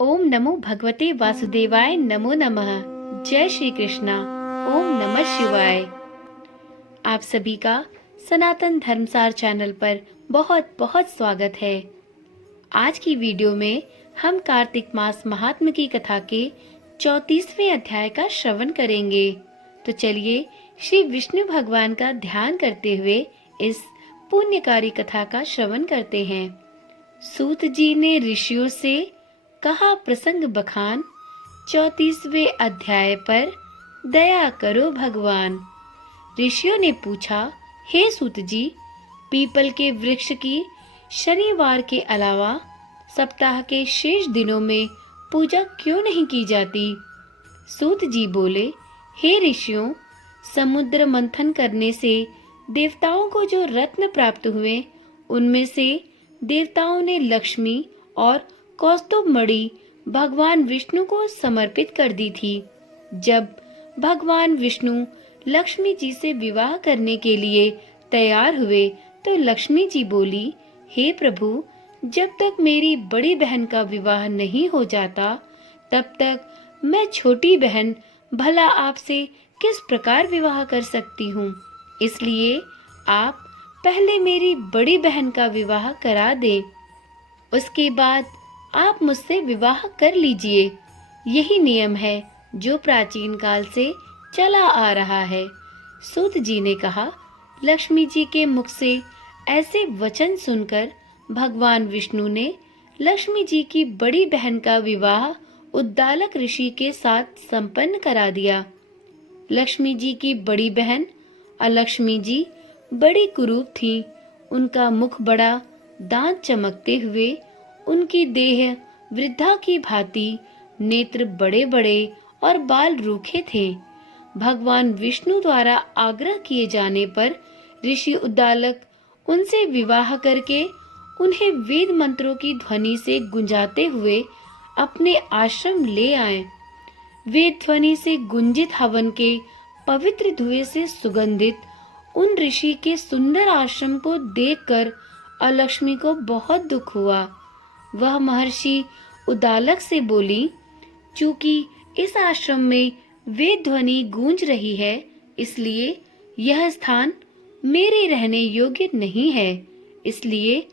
ओम नमो भगवते वासुदेवाय नमो नमः। जय श्री कृष्णा। ओम नमः शिवाय। आप सभी का सनातन धर्मसार चैनल पर बहुत बहुत स्वागत है। आज की वीडियो में हम कार्तिक मास महात्म्य की कथा के 34वें अध्याय का श्रवण करेंगे। तो चलिए श्री विष्णु भगवान का ध्यान करते हुए इस पुण्यकारी कथा का श्रवण करते हैं। सूत जी ने ऋषियों से कहा प्रसंग बखान, 34वें अध्याय पर दया करो भगवान। ऋषियों ने पूछा, हे सूत जी, पीपल के वृक्ष की शनिवार के अलावा सप्ताह के शेष दिनों में पूजा क्यों नहीं की जाती? सूत जी बोले, हे ऋषियों, समुद्र मंथन करने से देवताओं को जो रत्न प्राप्त हुए, उनमें से देवताओं ने लक्ष्मी और कौस्तुभ मणि भगवान विष्णु को समर्पित कर दी थी। जब भगवान विष्णु लक्ष्मी जी से विवाह करने के लिए तैयार हुए तो लक्ष्मी जी बोली, हे प्रभु, जब तक मेरी बड़ी बहन का विवाह नहीं हो जाता तब तक मैं छोटी बहन भला आपसे किस प्रकार विवाह कर सकती हूँ। इसलिए आप पहले मेरी बड़ी बहन का विवाह करा दें, उसके बाद आप मुझसे विवाह कर लीजिए। यही नियम है जो प्राचीन काल से चला आ रहा है। सूत जी ने कहा, लक्ष्मी जी के मुख से ऐसे वचन सुनकर भगवान विष्णु ने लक्ष्मी जी की बड़ी बहन का विवाह उद्दालक ऋषि के साथ संपन्न करा दिया। लक्ष्मी जी की बड़ी बहन अलक्ष्मी जी बड़ी कुरूप थी। उनका मुख बड़ा, दांत चमकते हुए, उनकी देह वृद्धा की भांति, नेत्र बड़े बड़े और बाल रूखे थे। भगवान विष्णु द्वारा आग्रह किए जाने पर ऋषि उद्दालक उनसे विवाह करके उन्हें वेद मंत्रों की ध्वनि से गुंजाते हुए अपने आश्रम ले आए। वेद ध्वनि से गुंजित हवन के पवित्र धुएं से सुगंधित उन ऋषि के सुंदर आश्रम को देखकर अलक्ष्मी को बहुत दुख हुआ। वह महर्षि उद्दालक से बोली, चूंकि इस आश्रम में वेद ध्वनि गूंज रही है, इसलिए यह स्थान मेरे रहने योग्य नहीं है। इसलिए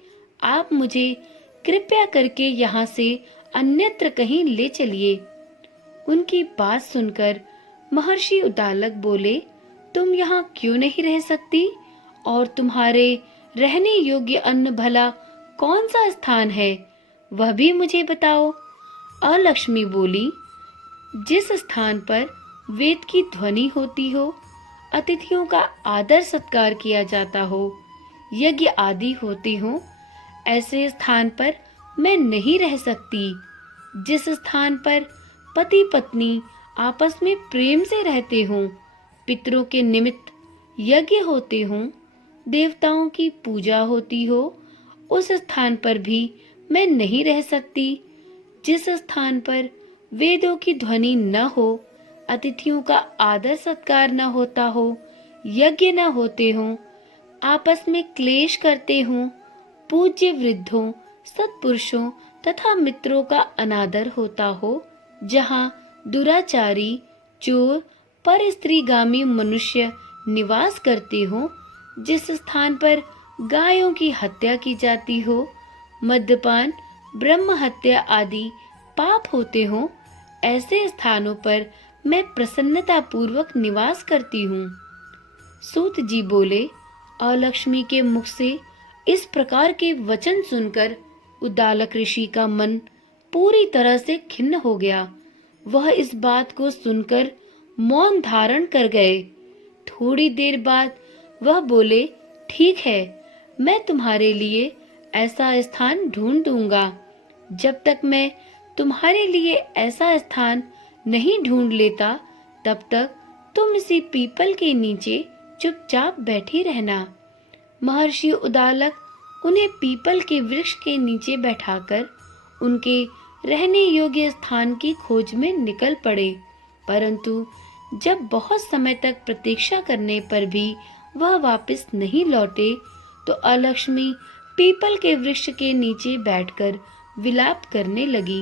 आप मुझे कृपया करके यहाँ से अन्यत्र कहीं ले चलिए। उनकी बात सुनकर महर्षि उद्दालक बोले, तुम यहाँ क्यों नहीं रह सकती? और तुम्हारे रहने योग्य अन्न भला कौन सा स्थान है, वह भी मुझे बताओ। अलक्ष्मी बोली, जिस स्थान पर वेद की ध्वनि होती हो, अतिथियों का आदर सत्कार किया जाता हो, यज्ञ आदि होते हो, ऐसे स्थान पर मैं नहीं रह सकती। जिस स्थान पर पति पत्नी आपस में प्रेम से रहते हों, पितरों के निमित्त यज्ञ होते हों, देवताओं की पूजा होती हो, उस स्थान पर भी मैं नहीं रह सकती। जिस स्थान पर वेदों की ध्वनि न हो, अतिथियों का आदर सत्कार न होता हो, यज्ञ न होते हों, आपस में क्लेश करते हों, पूज्य वृद्धों, सत्पुरुषों तथा मित्रों का अनादर होता हो, जहाँ दुराचारी, चोर, पर स्त्रीगामी मनुष्य निवास करते हो, जिस स्थान पर गायों की हत्या की जाती हो, मद्यपान, ब्रह्म हत्या आदि पाप होते हो, ऐसे स्थानों पर मैं प्रसन्नता पूर्वक निवास करती हूँ। सूत जी बोले, अलक्ष्मी के मुख से इस प्रकार के वचन सुनकर उद्दालक ऋषि का मन पूरी तरह से खिन्न हो गया। वह इस बात को सुनकर मौन धारण कर गए। थोड़ी देर बाद वह बोले, ठीक है, मैं तुम्हारे लिए ऐसा स्थान ढूंढ दूंगा। जब तक मैं तुम्हारे लिए ऐसा स्थान नहीं ढूंढ लेता, तब तक तुम इसी पीपल के नीचे चुपचाप बैठी रहना। महर्षि उद्दालक उन्हें पीपल के वृक्ष के नीचे बैठाकर उनके रहने योग्य स्थान की खोज में निकल पड़े। परंतु जब बहुत समय तक प्रतीक्षा करने पर भी वह वापस नहीं लौटे, तो अलक्ष्मी पीपल के वृक्ष के नीचे बैठकर विलाप करने लगी।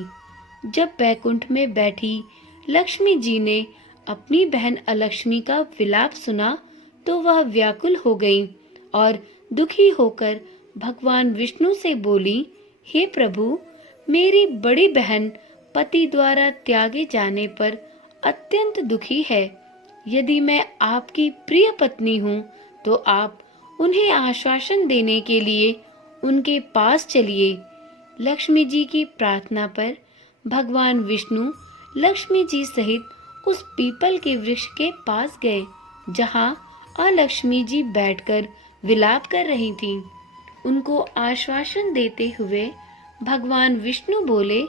जब बैकुंठ में बैठी लक्ष्मी जी ने अपनी बहन अलक्ष्मी का विलाप सुना तो वह व्याकुल हो गई और दुखी होकर भगवान विष्णु से बोली, हे प्रभु, मेरी बड़ी बहन पति द्वारा त्यागे जाने पर अत्यंत दुखी है। यदि मैं आपकी प्रिय पत्नी हूँ तो आप उन्हें आश्वासन देने के लिए उनके पास चलिए। लक्ष्मी जी की प्रार्थना पर भगवान विष्णु लक्ष्मी जी सहित उस पीपल के वृक्ष के पास गए जहाँ अलक्ष्मी जी बैठकर विलाप कर रही थीं। उनको आश्वासन देते हुए भगवान विष्णु बोले,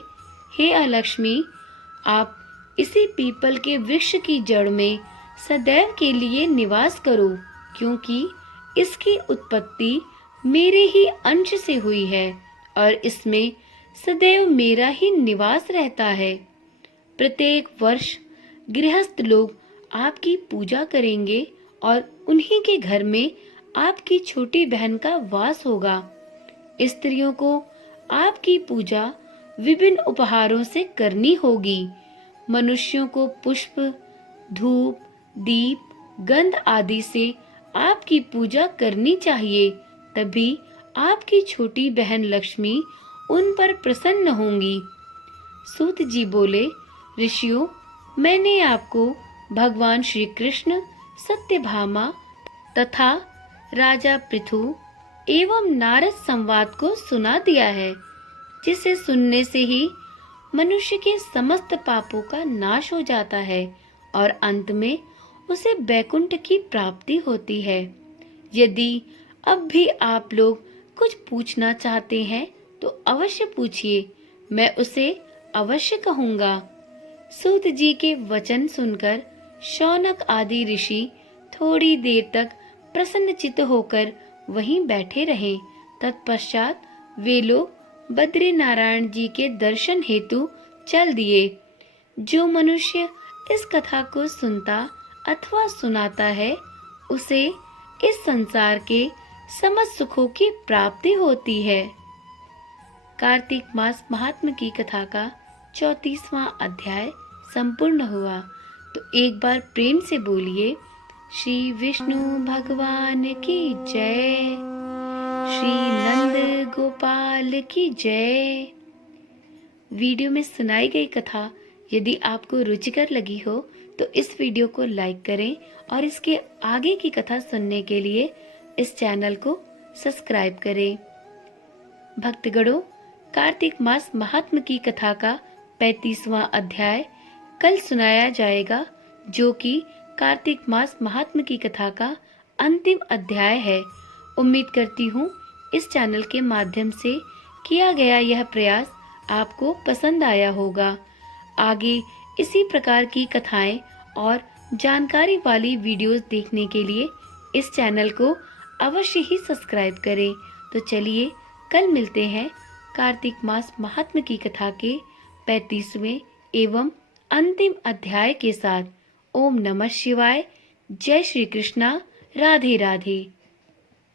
हे अलक्ष्मी, आप इसी पीपल के वृक्ष की जड़ में सदैव के लिए निवास करो, क्योंकि इसकी उत्पत्ति मेरे ही अंश से हुई है और इसमें सदैव मेरा ही निवास रहता है। प्रत्येक वर्ष गृहस्थ लोग आपकी पूजा करेंगे और उन्हीं के घर में आपकी छोटी बहन का वास होगा। स्त्रियों को आपकी पूजा विभिन्न उपहारों से करनी होगी। मनुष्यों को पुष्प, धूप, दीप, गंध आदि से आपकी पूजा करनी चाहिए, तभी आपकी छोटी बहन लक्ष्मी उन पर प्रसन्न होंगी। सूत जी बोले, ऋषियों, मैंने आपको भगवान श्री कृष्ण, सत्यभामा तथा राजा पृथु एवं नारद संवाद को सुना दिया है, जिसे सुनने से ही मनुष्य के समस्त पापों का नाश हो जाता है और अंत में उसे बैकुंठ की प्राप्ति होती है। यदि अब भी आप लोग कुछ पूछना चाहते हैं तो अवश्य पूछिए, मैं उसे अवश्य कहूँगा। सूत जी के वचन सुनकर शौनक आदि ऋषि थोड़ी देर तक प्रसन्नचित्त होकर वहीं बैठे रहे। तत्पश्चात वे लोग बद्री नारायण जी के दर्शन हेतु चल दिए। जो मनुष्य इस कथा को सुनता अथवा सुनाता है, उसे इस संसार के समस्त सुखों की प्राप्ति होती है। कार्तिक मास महात्म्य की कथा का 34वां अध्याय संपूर्ण हुआ। तो एक बार प्रेम से बोलिए, श्री विष्णु भगवान की जय, श्री नंद गोपाल की जय। वीडियो में सुनाई गई कथा यदि आपको रुचिकर लगी हो तो इस वीडियो को लाइक करें और इसके आगे की कथा सुनने के लिए इस चैनल को सब्सक्राइब करें। भक्तगणों, कार्तिक मास महात्म्य की कथा का 35वां अध्याय कल सुनाया जाएगा, जो कि कार्तिक मास महात्म्य की कथा का अंतिम अध्याय है। उम्मीद करती हूँ इस चैनल के माध्यम से किया गया यह प्रयास आपको पसंद आया होगा। आगे इसी प्रकार की कथाएं और जानकारी वाली वीडियोस देखने के लिए इस चैनल को अवश्य ही सब्सक्राइब करें। तो चलिए कल मिलते हैं कार्तिक मास महात्म्य की कथा के 35वें एवं अंतिम अध्याय के साथ। ओम नमः शिवाय। जय श्री कृष्णा। राधे राधे।